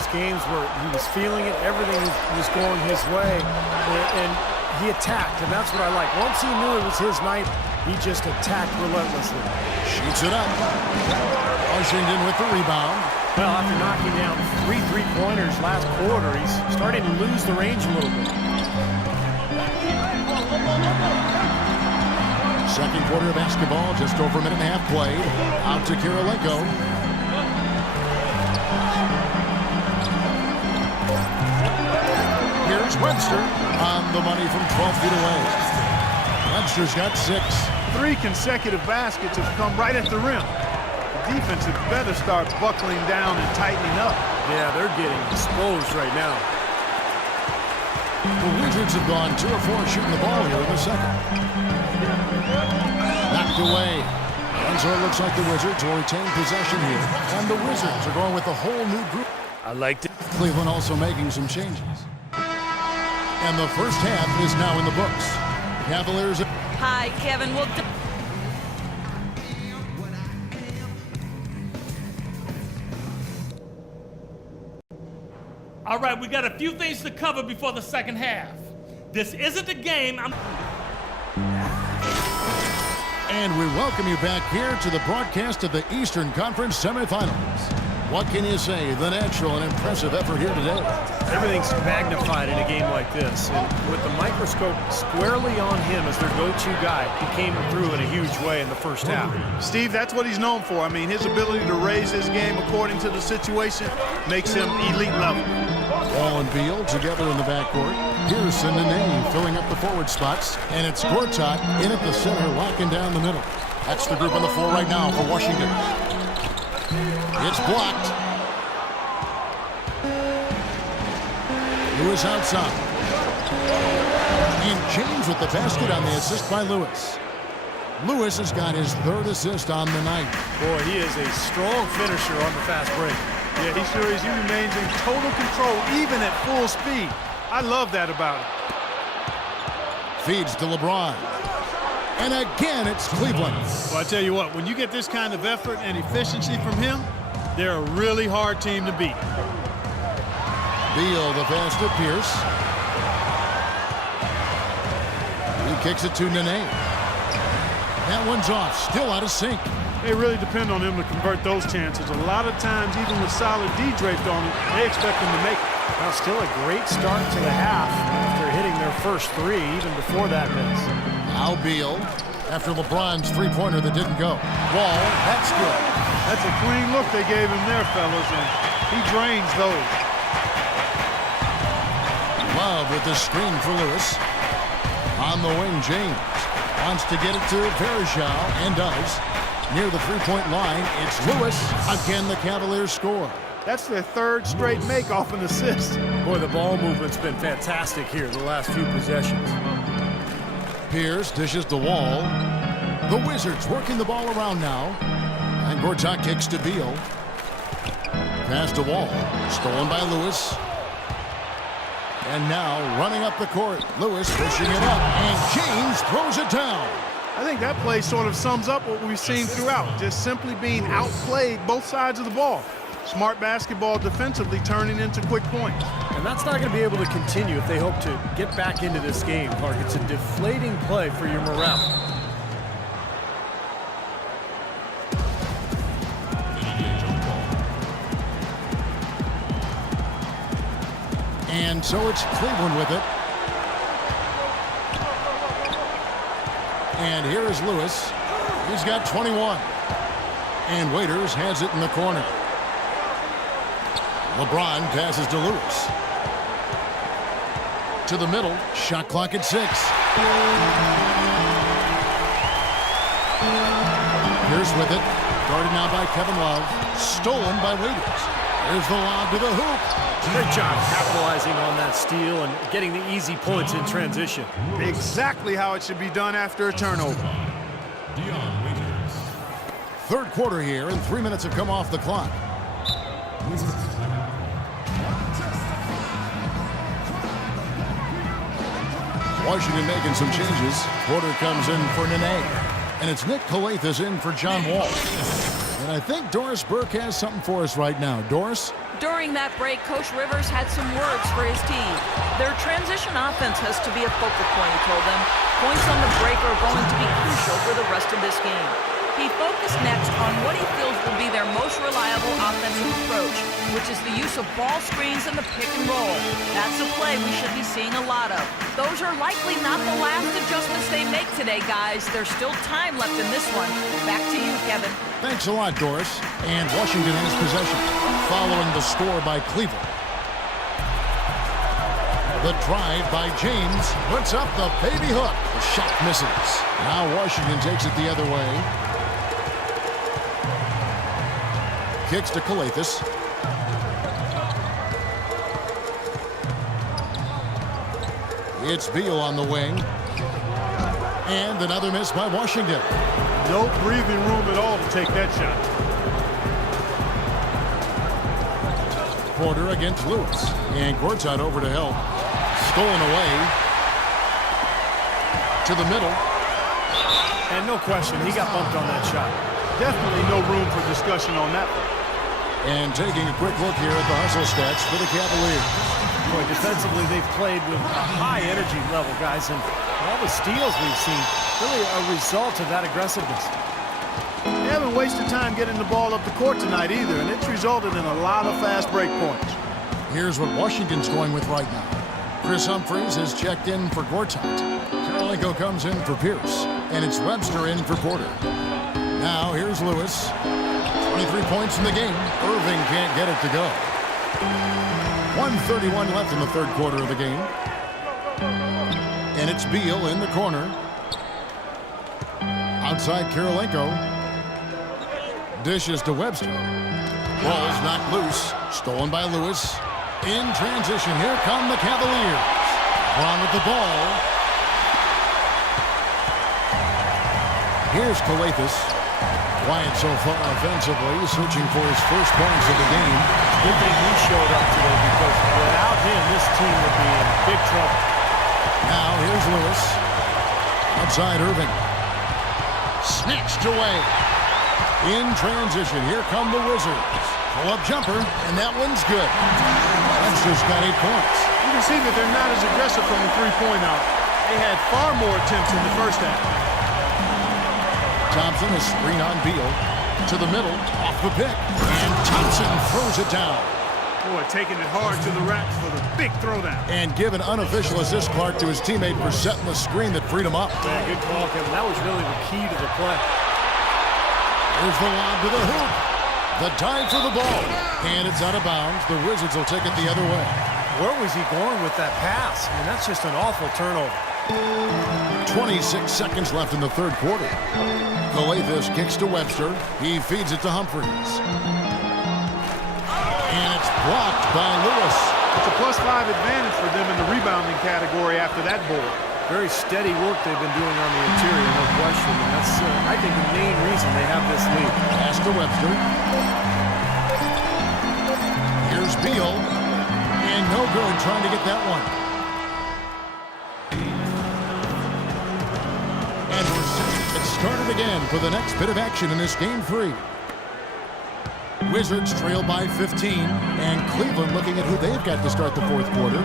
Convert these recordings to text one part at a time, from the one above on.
those games where he was feeling it, everything was going his way, and he attacked, and that's what I like. Once he knew it was his night, he just attacked relentlessly. Shoots it up. Washington with the rebound. Well, after knocking down 3 3-pointers last quarter, he's starting to lose the range a little bit. Second quarter of basketball, just over a minute and a half played. Out to Kirilenko. Here's Webster on the money from 12 feet away. Webster's got 6. 3 consecutive baskets have come right at the rim. The defense had better start buckling down and tightening up. Yeah, they're getting exposed right now. The Wizards have gone 2 of 4 shooting the ball here in the second. Knocked away. And so it looks like the Wizards will retain possession here. And the Wizards are going with a whole new group. I liked it. Cleveland also making some changes. And the first half is now in the books. Cavaliers. Hi, Kevin. Well, all right, we got a few things to cover before the second half. This isn't a game. And we welcome you back here to the broadcast of the Eastern Conference semifinals. What can you say? The natural and impressive effort here today. Everything's magnified in a game like this. And with the microscope squarely on him as their go-to guy, he came through in a huge way in the first half. Steve, that's what he's known for. I mean, his ability to raise his game according to the situation makes him elite level. Wall and Beal together in the backcourt. Pierce and Nene filling up the forward spots. And it's Gortat in at the center, locking down the middle. That's the group on the floor right now for Washington. It's blocked. Lewis outside. And James with the basket on the assist by Lewis. Lewis has got his 3rd assist on the night. Boy, he is a strong finisher on the fast break. Yeah, he sure is. He remains in total control, even at full speed. I love that about him. Feeds to LeBron. And again, it's Cleveland. Well, I tell you what, when you get this kind of effort and efficiency from him, they're a really hard team to beat. Beal, the pass to Pierce. He kicks it to Nene. That one's off, still out of sync. They really depend on him to convert those chances. A lot of times, even with solid D draped on him, they expect him to make it. Well, still a great start to the half after hitting their first 3, even before that miss. Now Beal, after LeBron's 3-pointer that didn't go. Wall, that's good. That's a clean look they gave him there, fellas, and he drains those. Love with the screen for Lewis. On the wing, James wants to get it to Varejao, and does. Near the 3-point line, it's Lewis. Again, the Cavaliers score. That's their 3rd straight make off an assist. Boy, the ball movement's been fantastic here the last few possessions. Pierce dishes to Wall. The Wizards working the ball around now. And Gortat kicks to Beal. Pass to Wall. Stolen by Lewis. And now running up the court. Lewis pushing it up. And James throws it down. I think that play sort of sums up what we've seen throughout. Just simply being outplayed both sides of the ball. Smart basketball defensively turning into quick points. And that's not going to be able to continue if they hope to get back into this game, Clark. It's a deflating play for your morale. And so it's Cleveland with it. And here is Lewis. He's got 21. And Waiters has it in the corner. LeBron passes to Lewis. To the middle. Shot clock at 6. Pierce with it. Guarded now by Kevin Love. Stolen by Waiters. There's the lob to the hoop. Great job capitalizing on that steal and getting the easy points in transition. Exactly how it should be done after a turnover. Third quarter here, and 3 minutes have come off the clock. Washington making some changes. Porter comes in for Nene. And it's Nick Calathes in for John Wall. And I think Doris Burke has something for us right now. Doris? During that break, Coach Rivers had some words for his team. Their transition offense has to be a focal point, he told them. Points on the break are going to be crucial for the rest of this game. He focused next on what he feels will be their most reliable offensive approach, which is the use of ball screens and the pick and roll. That's a play we should be seeing a lot of. Those are likely not the last adjustments they make today, guys. There's still time left in this one. Back to you, Kevin. Thanks a lot, Doris. And Washington has possession, following the score by Cleveland. The drive by James puts up the baby hook. The shot misses. Now Washington takes it the other way. Kicks to Calathes. It's Beal on the wing. And another miss by Washington. No breathing room at all to take that shot. Porter against Lewis. And Gortat over to help. Stolen away. To the middle. And no question, he got bumped on that shot. Definitely no room for discussion on that one. And taking a quick look here at the hustle stats for the Cavaliers. Boy, defensively, they've played with a high energy level, guys, and all the steals we've seen, really a result of that aggressiveness. They haven't wasted time getting the ball up the court tonight either, and it's resulted in a lot of fast break points. Here's what Washington's going with right now. Chris Humphries has checked in for Gortat. Karolinko comes in for Pierce, and it's Webster in for Porter. Now here's Lewis. 23 points in the game. Irving can't get it to go. 1:31 left in the third quarter of the game. And it's Beal in the corner. Outside Karolinko. Dishes to Webster. Ball's knocked loose. Stolen by Lewis. In transition, here come the Cavaliers. Brown with the ball. Here's Calathes. Quiet so far offensively, searching for his first points of the game. Good thing he showed up today because without him, this team would be in big trouble. Now here's Lewis. Outside Irving. Snatched away. In transition, here come the Wizards. Pull-up jumper, and that one's good. Webster's got 8 points. You can see that they're not as aggressive from the three-point out. They had far more attempts in the first half. Thompson, a screen on Beal. To the middle, off the pick. And Thompson throws it down. Boy, taking it hard to the rack for the big throwdown. And give an unofficial assist, Clark, to his teammate for setting the screen that freed him up. Yeah, good call, Kevin. That was really the key to the play. Here's the lob to the hoop. The dive for the ball. And it's out of bounds. The Wizards will take it the other way. Where was he going with that pass? I mean, that's just an awful turnover. 26 seconds left in the third quarter. Calathes kicks to Webster. He feeds it to Humphries. And it's blocked by Lewis. It's a +5 advantage for them in the rebounding category after that board. Very steady work they've been doing on the interior, no question. And that's, I think, the main reason they have this lead. Pass to Webster. Here's Beal. And no good trying to get that one. And we're set. It started again for the next bit of action in this game 3. Wizards trail by 15. And Cleveland looking at who they've got to start the fourth quarter.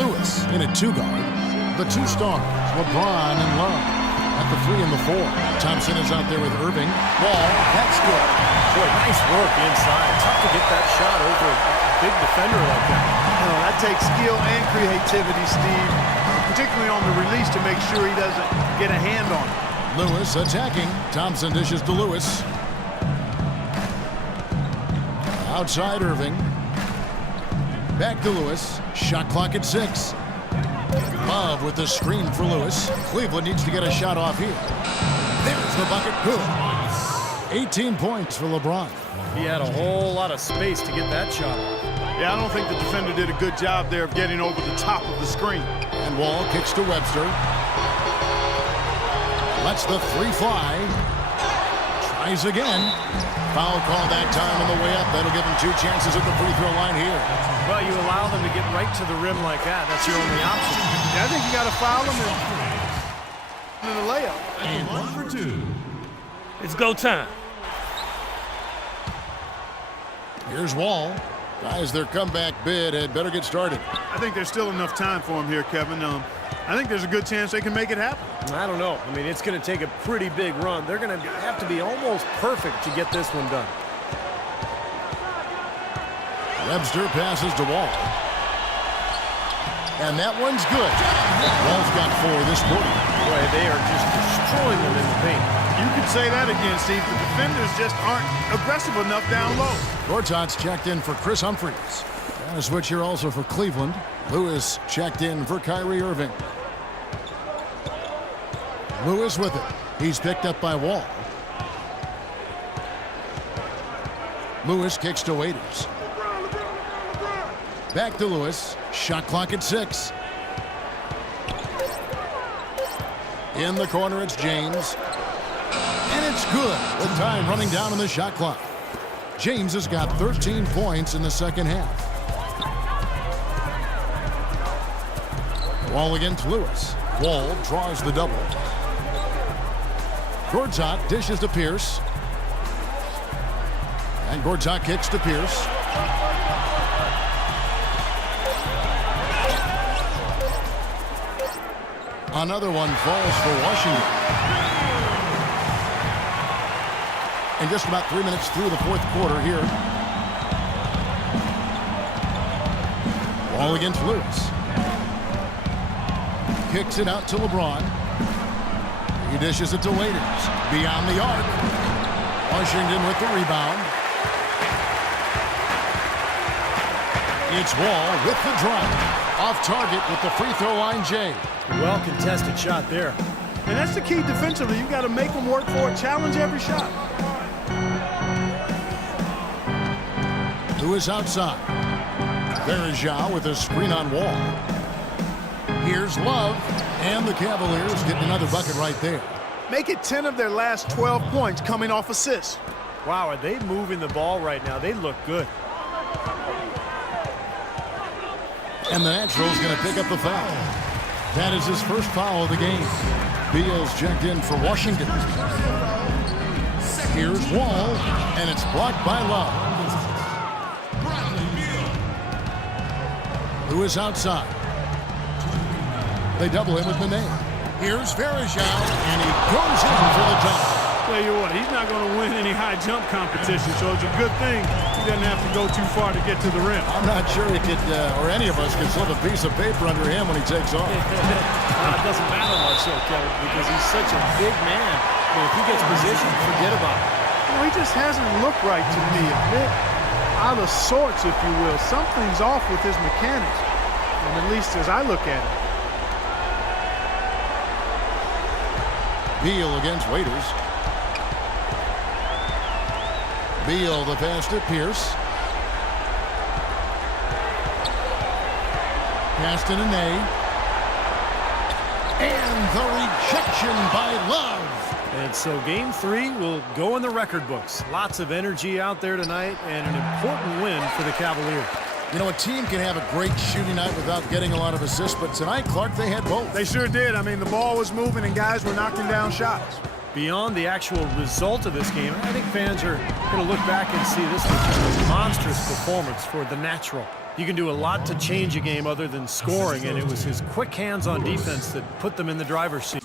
Lewis in at 2-guard. The 2 stars, LeBron and Love. At the 3 and the 4. Thompson is out there with Irving. Wall, that's good. Boy, nice work inside. Tough to get that shot over a big defender like that. You know, that takes skill and creativity, Steve, particularly on the release to make sure he doesn't get a hand on it. Lewis attacking. Thompson dishes to Lewis. Outside Irving. Back to Lewis. Shot clock at 6. Love with the screen for Lewis. Cleveland needs to get a shot off here. There's the bucket. Good. 18 points for LeBron. He had a whole lot of space to get that shot off. Yeah, I don't think the defender did a good job there of getting over the top of the screen. And Wall kicks to Webster. Lets the 3 fly. Tries again. Foul call that time on the way up. That'll give him 2 chances at the free throw line here. Well, you allow them to get right to the rim like that. That's your only option. Yeah, I think you got to foul him in the layup. And 1 for 2. It's go time. Here's Wall. Guys, their comeback bid had better get started. I think there's still enough time for him here, Kevin. I think there's a good chance they can make it happen. I don't know. I mean, it's going to take a pretty big run. They're going to have to be almost perfect to get this one done. Webster passes to Wall. And that one's good. Wall's got 4 this quarter. Boy, they are just destroying them in the paint. You could say that again, Steve. The defenders just aren't aggressive enough down low. Gortat's checked in for Chris Humphries. And a switch here also for Cleveland. Lewis checked in for Kyrie Irving. Lewis with it. He's picked up by Wall. Lewis kicks to Waiters. Back to Lewis. Shot clock at 6. In the corner, it's James. And it's good with time running down on the shot clock. James has got 13 points in the second half. Wall against Lewis. Wall draws the double. Gortat dishes to Pierce. And Gortat kicks to Pierce. Another one falls for Washington. And just about 3 minutes through the fourth quarter here. Wall against Lewis. Kicks it out to LeBron. He dishes it to Waiters. Beyond the arc. Washington with the rebound. It's Wall with the drive. Off target with the free throw line, Jay. Well contested shot there. And that's the key defensively. You've got to make them work for it. Challenge every shot. Lewis outside. Verajao with a screen on Wall. Here's Love. And the Cavaliers getting another bucket right there. Make it 10 of their last 12 points coming off assists. Wow, are they moving the ball right now? They look good. And the Natural's going to pick up the foul. That is his first foul of the game. Beal's checked in for Washington. Here's Wall, and it's blocked by Love. Lewis outside. They double him with Nene. Here's Verajao, and he goes in for the jump. Tell you what, he's not going to win any high jump competition, so it's a good thing he doesn't have to go too far to get to the rim. I'm not sure he could, or any of us could slip a piece of paper under him when he takes off. It doesn't matter much, though, Kevin, because he's such a big man. I mean, if he gets positioned, forget about it. He just hasn't looked right to me. A bit out of sorts, if you will. Something's off with his mechanics, and at least as I look at it. Beal against Waiters. Beal the pass to Pierce. Pass to Nene. And the rejection by Love. And so game 3 will go in the record books. Lots of energy out there tonight and an important win for the Cavaliers. You know, a team can have a great shooting night without getting a lot of assists, but tonight, Clark, they had both. They sure did. I mean, the ball was moving and guys were knocking down shots. Beyond the actual result of this game, I think fans are going to look back and see this was a monstrous performance for the Natural. You can do a lot to change a game other than scoring, and it was his quick hands on defense that put them in the driver's seat.